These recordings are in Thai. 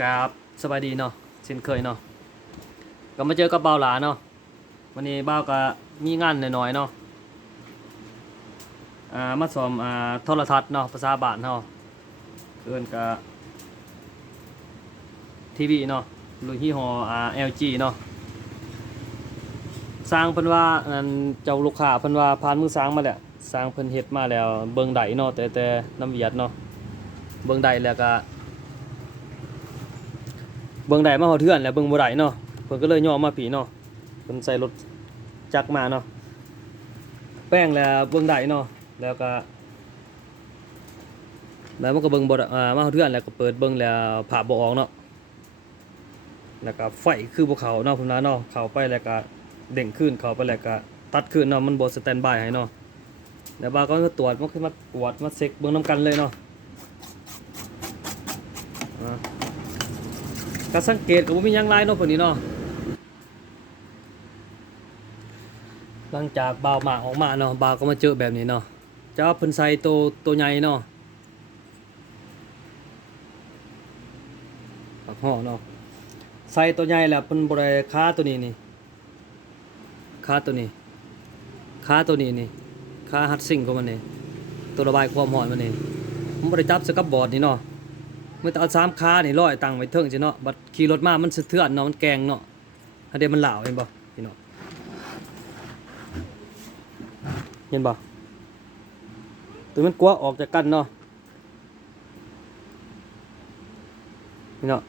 กราบสบายดีเนาะเช่นเคยเนาะก็มาเจอกับเบาหลาเนาะวันนี้เบาก็มีงานหน่อยๆเนาะอ่ามาสอมอ่าโทรทัศน์เนาะภาษาบ้านเนาะเอิ้นก็ทีวีเนาะรุ่นยี่ห้ออ่า LG เนาะสร้างเพิ่นว่าอันเจ้าลูกค้าเพิ่นว่าผ่านมือสร้างมาแล้วสร้างเพิ่นเฮ็ดมาแล้วเบิ่งไดเนาะแต่แต่น้ำเวียดเนาะเบิ่งไดแล้วก็ เบิ่งได้มาเฮาเทือนแล้วเบิ่งบ่ได้เนาะเพิ่นก็เลยย่อมาผีเนาะเพิ่นใส่รถจักรมาเนาะแป้งแล้วเบิ่งได้เนาะแล้วก็แล้วมันก็เบิ่งบ่ได้อ่ามาเฮาเทือนแล้วก็เปิดเบิ่งแล้วภาพบ่ออกเนาะแล้วก็ไฟคือบ่เขาเนาะพุ่นน่ะเนาะเข้าไปแล้วก็เด้งขึ้นเข้าไปแล้วก็ตัดขึ้นเนาะมันบ่สแตนบายให้เนาะแล้วบาก็ตรวจมันคือมาตรวจมาเช็คเบิ่งนํกันเลยเนาะอ่า ก็สังเกตก็บ่มีหยังหลายเนาะพวกนี้เนาะหลังจากบ่าวหมากออกมาเนาะบ่าวก็มาเจอแบบนี้เนาะเจ้าเพิ่นใส่ตัวตัวใหญ่เนาะปักห่อเนาะใส่ตัวใหญ่แล้วเพิ่นบ่ได้ค้าตัวนี้นี่ค้าตัวนี้ค้าตัวนี้นี่ค้าฮัดซิ่งของมันนี่ตัวระบายความร้อนมันนี่มันบ่ได้จับสกับบอร์ดนี่เนาะ มื่อเอาสามค้านี่ร้อยตังไว้เทิงจิเนาะบัดขี่รถมามันสะเทือนเนาะมันแกงเนาะอันเดียวมันเหลาเห็นบ่พี่เนาะเห็นบ่ตัวมันกลัวออกจากกันเนาะพี่เนาะ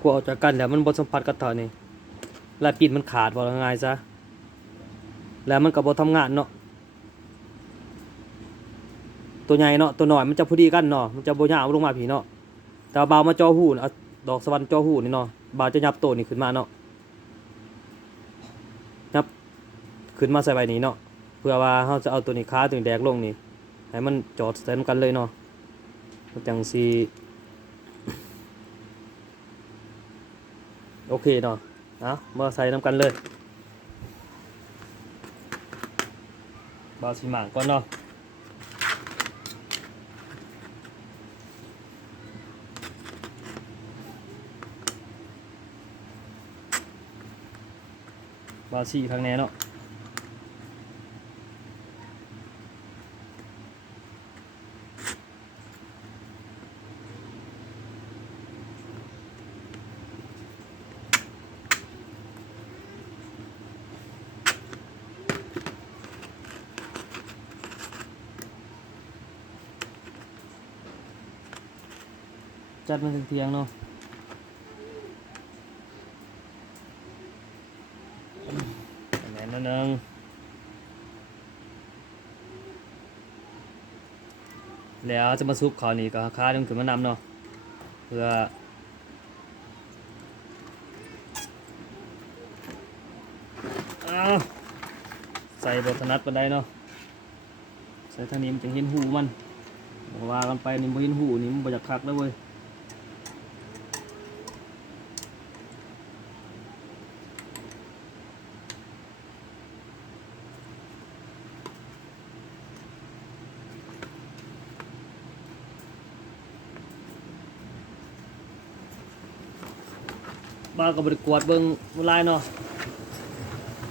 กลัวออกจากกันแล้วมันบ่สัมผัสกับเท่านี่ลายปิดมันขาดว่ง่ายซะแล้วมันก็บ่ทำงานเนาะ ตัวใหญ่เนาะตัวหน่อยมันจะพอดีกันเนาะมันจะโบยาวลงมาผีเนาะแต่เบามาจอหูนเอาดอกสวรรค์จอหูนี่เนาะเบาจะยับตัวนี่ขึ้นมาเนาะยับขึ้นมาใส่ใบนี้เนาะเพื่อว่าเขาจะเอาตัวนี้ค้าตัวนี้แดกลงนี่ให้มันจอดเต็มกันเลยเนาะจังสีโอเคเนาะเอามาใส่น้ำกันเลยเบาสีหมางก่อนเนาะาซี่ครั้งแน่เนาะจัดมันถึงเทียงเนาะ คะแนนนิดนึง แล้วจะมาซุปขาวนี่ก็ค่าดึงขึ้นมานำเนาะเพื่อใส่บทนัดปันไดเนาะใส่ท่านี้มันจะเห็นหูมันบอกว่ากันไปนี่บ่เห็นหูนี่มันบ่อยากคักแล้วเว้ย บ้าวก็บริกวดเบิ่งเวลายเนาะ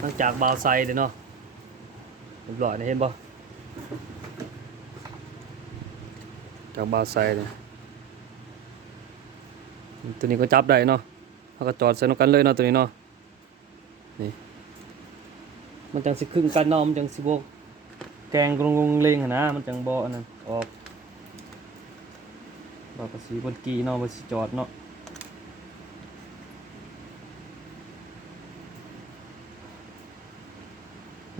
หลังจากบาวใส่เด้เนาะเรียบร้อยนะเห็นบ่จากบาวใส่เนี่ยตัวนี้ก็จับได้เนาะเขาก็จอดใส่นกันเลยเนาะตัวนี้เนาะนี่มันจังสิครึ่งกันเนาะมันจังสิบ่แกงกรงเลงหนะมันจังบ่อันนั้นออกบ่าวก็สิบนกีเนาะบ่สิจอดเนาะ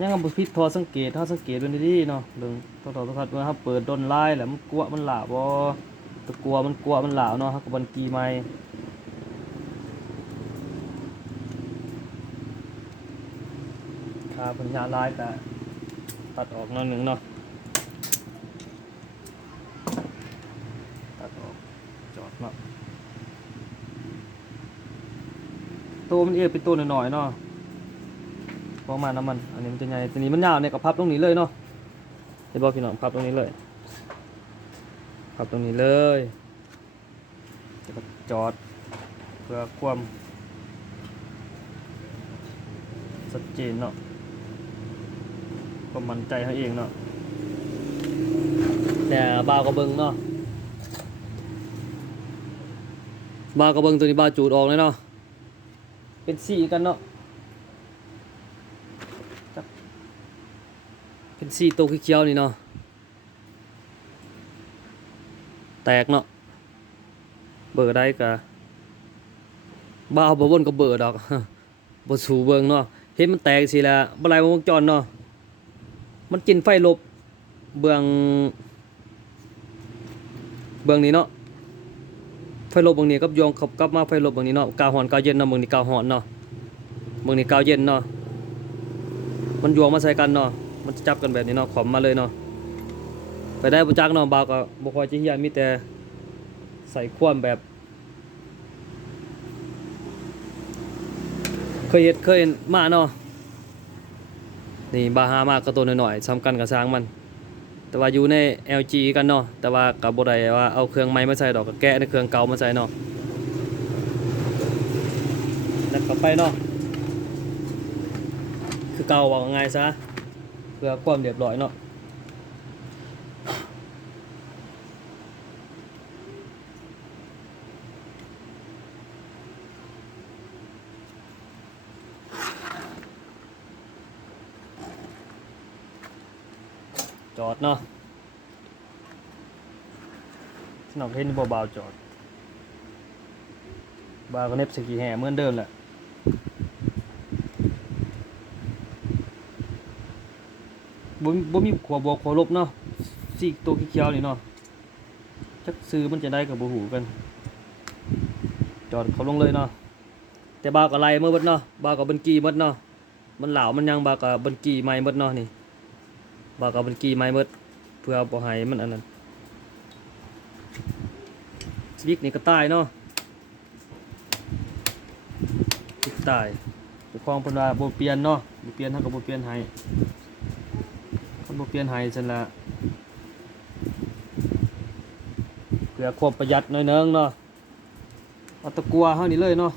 ยังกับพิษทอสังเกตถ้าสังเกตเป็นดีๆเนาะเรื่องทอทอสัว่าถ้าเปิดดนไล่แหละมันกลัวมันหลาบ่ตะกลัวมันกลัวมันหลาเนาะฮักกับบันกีใหม่ค่าพัญญาลายแต่ตัดออกหน้อยหนึ่งเนาะตัดออกจอดเนาะตัวมันเอเป็นตัวหน่อยๆเนาะ ประมาณน้ำมัน อันนี้มันจะใหญ่ตัวนี้มันยาวเนี่ยก็พับตรงนี้เลยเนาะเห็นบอกพี่น้องพับตรงนี้เลย พับตรงนี้เลยแล้วก็จอดเพื่อความชัดเจนเนาะความมั่นใจเขาเองเนาะแต่บาวก็เบิงเนาะบาวก็เบิงตัวนี้บาวจูดออกเลยเนาะเป็นสีกันเนาะจัก เป็นสีตัวเขียวๆนี่เนาะแตกเนาะเบอร์ได้กะบาบ่วนก็เบอร์ดอกบ่สูเบิงเนาะเห็นมันแตกสิละบ่ไหลวงจรเนาะมันกินไฟลบเบือง เบืองนี้เนาะไฟลบเบืองนี้กับโยงขับกลับมาไฟลบเบืองนี้เนาะกาวหอนกาวเย็นเนาะเบืองนี้กาวหอนเนาะเบืองนี้กาวเย็นเนาะมันโยวงมาใส่กันเนาะ มันจะจับกันแบบนี้เนาะขอมมาเลยเนาะไปได้บ่จักเนาะบาวก็บ่ค่อยจะเฮียมีแต่ใส่ความแบบ เคยเฮ็ดเคยเห็นมาเนาะนี่บาฮามากก็ตัวหน้อยๆซ้ำกันกับช้างมัน แต่ว่าอยู่ใน LG กันเนาะแต่ว่ากับบได้ว่าเอาเครื่องใหม่มาใส่ดอกก็แกะในเครื่องเก่ามาใส่เนาะแล้วก็ไปเนาะคือเก่าว่าง่ายซะ พื่อความเรียบร้อยเนาะจอดเนาะสนองเห็นบ่เบาๆจอด บาก็เน็บสกีแห่เหมือนเดิมแหละ บ่มีบ่มีขวบวกขวลบเนาะสีตัวเขียวๆนี่เนาะจักซื้อมันจะได้กับบ่หูกัน จอดเขาลงเลยเนาะแต่บาวก็ไล่เมื่อเบิดเนาะบาวก็บันกีหมดเนาะมันเหลามันยังบาวก็บันกีใหม่หมดเนาะนี่บากเอาบันกีไม้เบิดเพื่อบ่ให้มันอันนั้นสวิกนี่ก็ตายเนาะสวิกตายเจ้าของพนว่าบ่เปลี่ยนเนาะบ่เปลี่ยนเฮาก็บ่เปลี่ยนให้ บ่เปลี่ยนให้ฉันละเพื่อความประหยัดหน่อยหนึงเนาะเอาตะกัวเฮานี่เลยเนาะ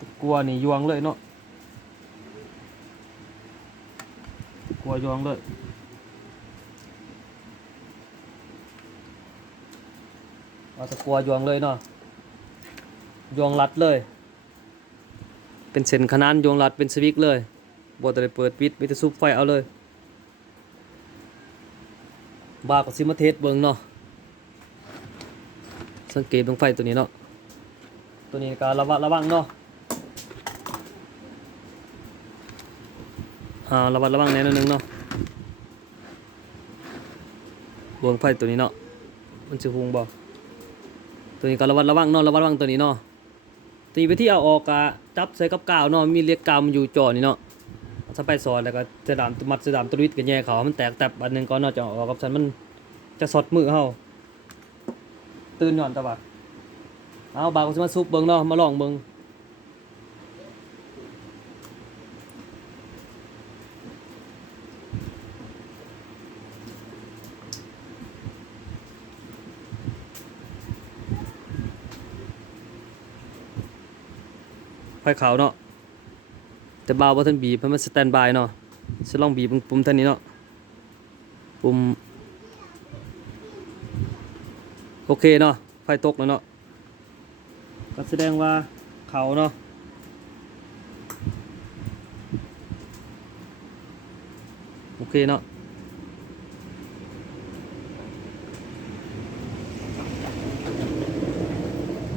ตะกัวนี่ยวงเลยเนาะกัวยองเลยเอาตะกัวยองเลยเนาะยองรัดเลย เป็นเส้นขนานยองรัดเป็นสวิกเลย บอตได้เปิดปิดมีแต่ซุปไฟเอาเลยบากับซิมาเทสเบิงเนาะสังเกตตรงไฟตัวนี้เนาะตัวนี้ก็ระวังระวังเนาะอ่าระวัดระวังแน่นอนนึงเนาะดวงไฟตัวนี้เนาะมันจะหุงบ่ตัวนี้ก็ระวัดระวังเนาะระวัดระวังตัวนี้เนาะตีไปที่เอาออกกะจับใส่กับกาวเนาะมีเล็กกาวมันอยู่จอนี่เนาะ ถ้าไปสอนแล้วก็จะดามมัดจะดามตัววิทย์กันแย่เขา มันแตกแตบอันหนึงก่อนนาะจะเอาอกกับฉันมันจะสดมือเฮาตื่นนอนตะบัดเอาบาก็สิมาซุปเบิ่งเนาะมาลองเบิ่งไฟขาวเนาะ แต่บาวว่าท่านบีบให้มันสแตนบายเนาะจะลองบีบปุ่มท่านนี้เนาะปุ่มโอเคเนาะไฟตกแล้วเนาะก็แสดงว่าเขาเนาะโอเคเนาะ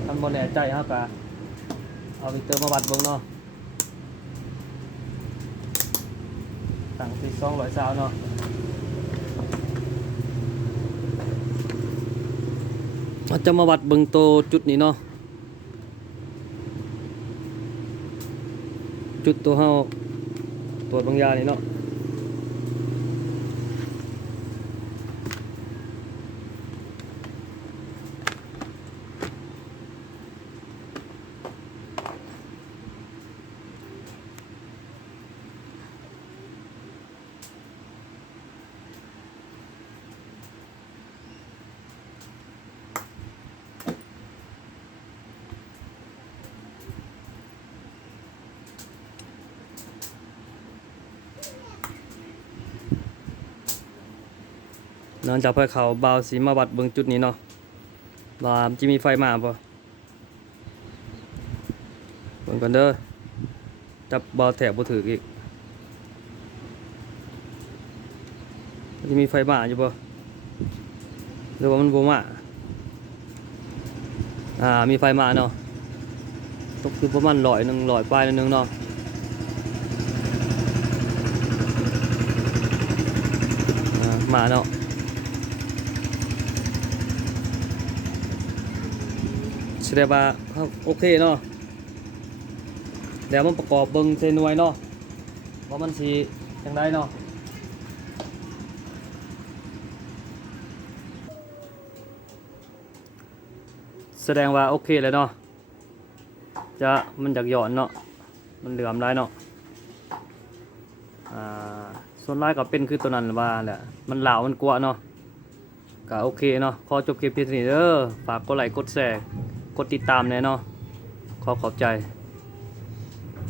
ท่านบอแน่ใจฮะกะเอาวิเตอร์มาวัดเบิ่งเนาะ ตั้งที่สองร้อยสาวเนาะเราจะมาวัดเบิงโตจุดนี้เนาะจุดตัวเฮาตรวจบางยานี่เนาะ ลังจากพอเขาบาวสีมาวัดเบิ่งจุดนี้เนาะว่ามจะมีไฟมาบ่เบิ่งกันเด้อ จับบาแถบบ่ถืออีกจะมีไฟมาอยู่บ่หรือว่ามันบ่มาอ่า มีไฟมาเนาะตกคือประมาณร้อยหนึ่งร้อยปลายนึงเนาะมาเนาะ สดงว่าโอเคเนาะเดี๋ยวมันประกอบเบิ่งเซนวยเนาะว่ามันสีจังไดเนาะแสดงว่าโอเคเลยเนาะจะมันจากหย่อนเนาะมันเหลื่อมได้เนาะอ่าส่วนร้ายก็เป็นคือตัวนั้นว่าแหละมันเหลามันกลัวเนาะก็โอเคเนาะขอจบคลิปเพียงเท่านี้เด้อฝากกดไลค์กดแชร์ กดติดตามแน่เนาะขอขอบใจ